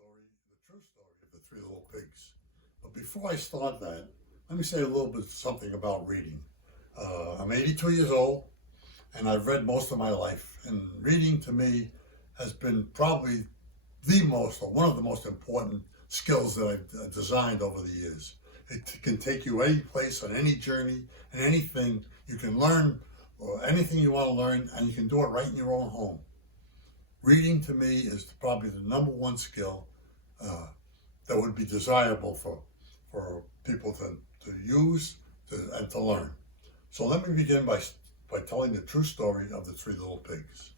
story, the true story of the Three Little Pigs. But before I start that, let me say a little bit something about reading. I'm 82 years old, and I've read most of my life. And reading to me has been probably the most, or one of the most important skills that I've designed over the years. It can take you any place on any journey and anything. You can learn or anything you want to learn, and you can do it right in your own home. Reading to me is probably the number one skill that would be desirable for people to use and to learn. So let me begin by telling the true story of the Three Little Pigs.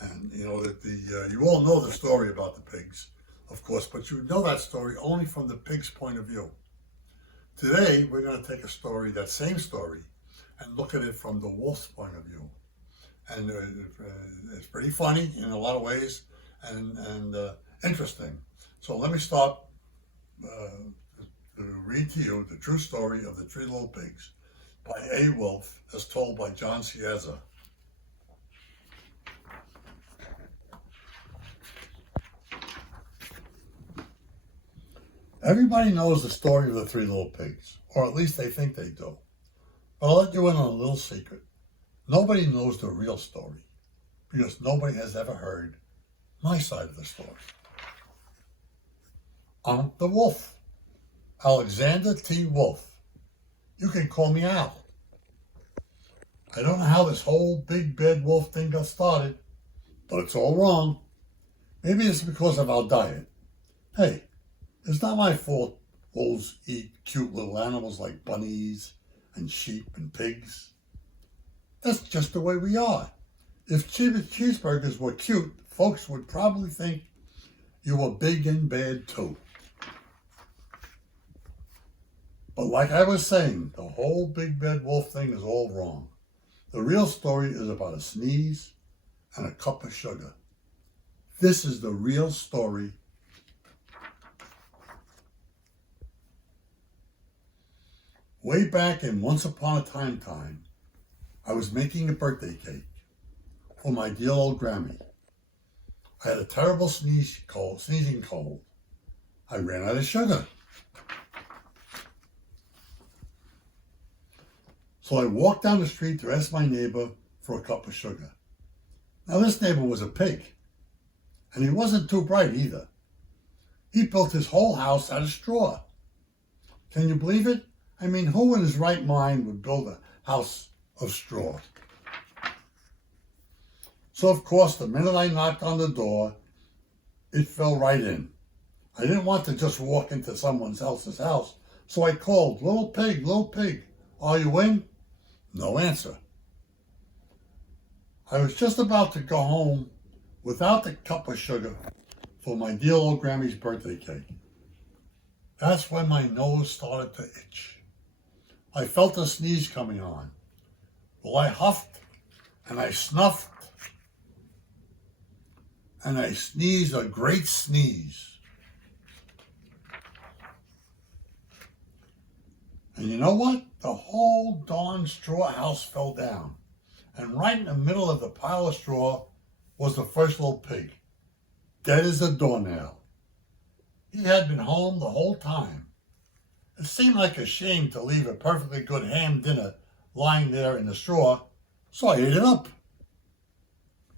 And you know that you all know the story about the pigs, of course, but you know that story only from the pig's point of view. Today we're going to take a story, that same story, and look at it from the wolf's point of view. And it's pretty funny in a lot of ways and interesting. So let me start to read to you the true story of the Three Little Pigs by A. Wolf, as told by Jon Scieszka. Everybody knows the story of the Three Little Pigs, or at least they think they do. But I'll let you in on a little secret. Nobody knows the real story, because nobody has ever heard my side of the story. I'm the wolf, Alexander T. Wolf. You can call me Al. I don't know how this whole big bad wolf thing got started, but it's all wrong. Maybe it's because of our diet. Hey, it's not my fault wolves eat cute little animals like bunnies and sheep and pigs. That's just the way we are. If cheeseburgers were cute, folks would probably think you were big and bad too. But like I was saying, the whole big bad wolf thing is all wrong. The real story is about a sneeze and a cup of sugar. This is the real story. Way back in Once Upon a Time, I was making a birthday cake for my dear old Grammy. I had a terrible sneezing cold. I ran out of sugar. So I walked down the street to ask my neighbor for a cup of sugar. Now this neighbor was a pig, and he wasn't too bright either. He built his whole house out of straw. Can you believe it? I mean, who in his right mind would build a house of straw? So of course, the minute I knocked on the door, it fell right in. I didn't want to just walk into someone else's house, so I called, little pig, are you in? No answer. I was just about to go home without the cup of sugar for my dear old Grammy's birthday cake. That's when my nose started to itch. I felt a sneeze coming on. Well, I huffed and I snuffed and I sneezed a great sneeze. And you know what? The whole darn straw house fell down. And right in the middle of the pile of straw was the first little pig, dead as a doornail. He had been home the whole time. It seemed like a shame to leave a perfectly good ham dinner lying there in the straw, so I ate it up.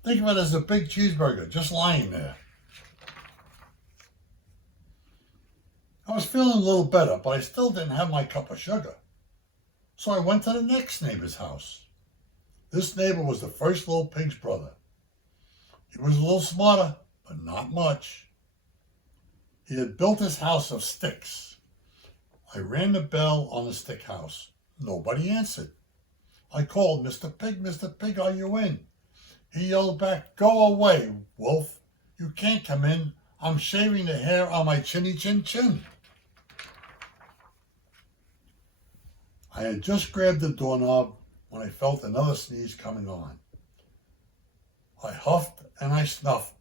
Think of it as a big cheeseburger just lying there. I was feeling a little better, but I still didn't have my cup of sugar. So I went to the next neighbor's house. This neighbor was the first little pig's brother. He was a little smarter, but not much. He had built his house of sticks. I rang the bell on the stick house. Nobody answered. I called, Mr. Pig, are you in? He yelled back, go away, Wolf. You can't come in. I'm shaving the hair on my chinny chin chin. I had just grabbed the doorknob when I felt another sneeze coming on. I huffed and I snuffed,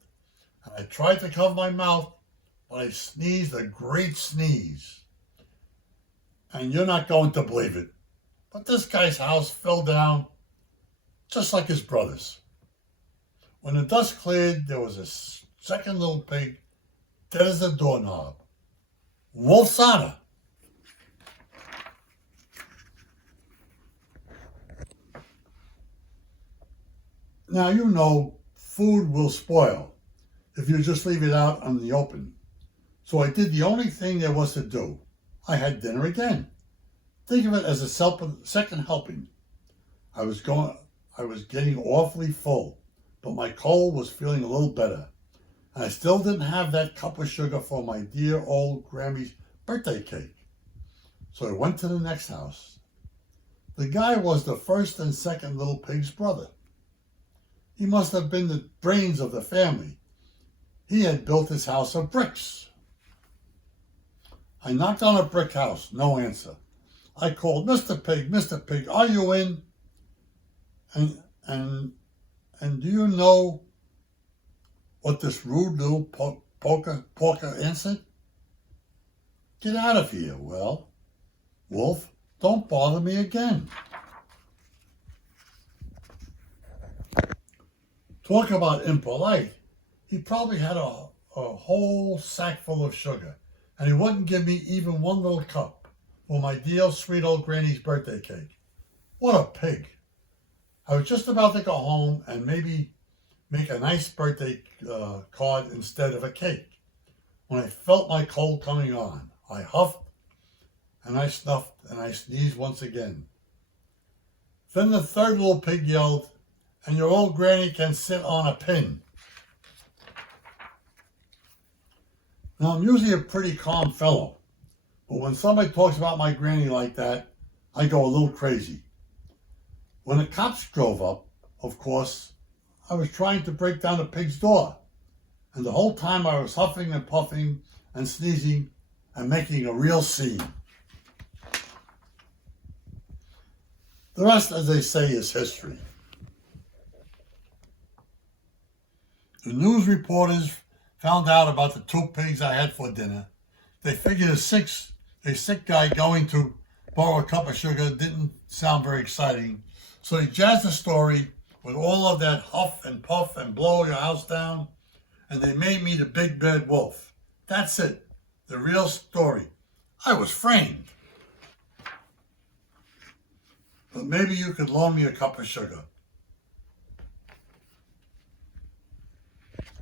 and I tried to cover my mouth, but I sneezed a great sneeze. And you're not going to believe it, but this guy's house fell down just like his brother's. When the dust cleared, there was a second little pig dead as a doorknob. Wolf's honor. Now you know food will spoil if you just leave it out on the open. So I did the only thing there was to do. I had dinner again. Think of it as a second helping. I was getting awfully full, but my cold was feeling a little better. And I still didn't have that cup of sugar for my dear old Grammy's birthday cake. So I went to the next house. The guy was the first and second little pig's brother. He must have been the brains of the family. He had built his house of bricks. I knocked on a brick house, no answer. I called, Mr. Pig, are you in? And do you know what this rude little porker answered? Get out of here. Well, Wolf, don't bother me again. Talk about impolite. He probably had a whole sack full of sugar, and he wouldn't give me even one little cup for my dear sweet old granny's birthday cake. What a pig. I was just about to go home and maybe make a nice birthday card instead of a cake when I felt my cold coming on. I huffed and I snuffed and I sneezed once again. Then the third little pig yelled, and your old granny can sit on a pin. Now, I'm usually a pretty calm fellow, but when somebody talks about my granny like that, I go a little crazy. When the cops drove up, of course, I was trying to break down the pig's door, and the whole time I was huffing and puffing and sneezing and making a real scene. The rest, as they say, is history. The news reporters found out about the 2 pigs I had for dinner. They figured a sick guy going to borrow a cup of sugar didn't sound very exciting. So they jazzed the story with all of that huff and puff and blow your house down, and they made me the big bad wolf. That's it, the real story. I was framed. But maybe you could loan me a cup of sugar.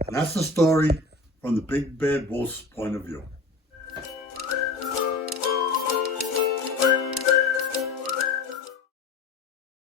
And that's the story from the big bad wolf's point of view.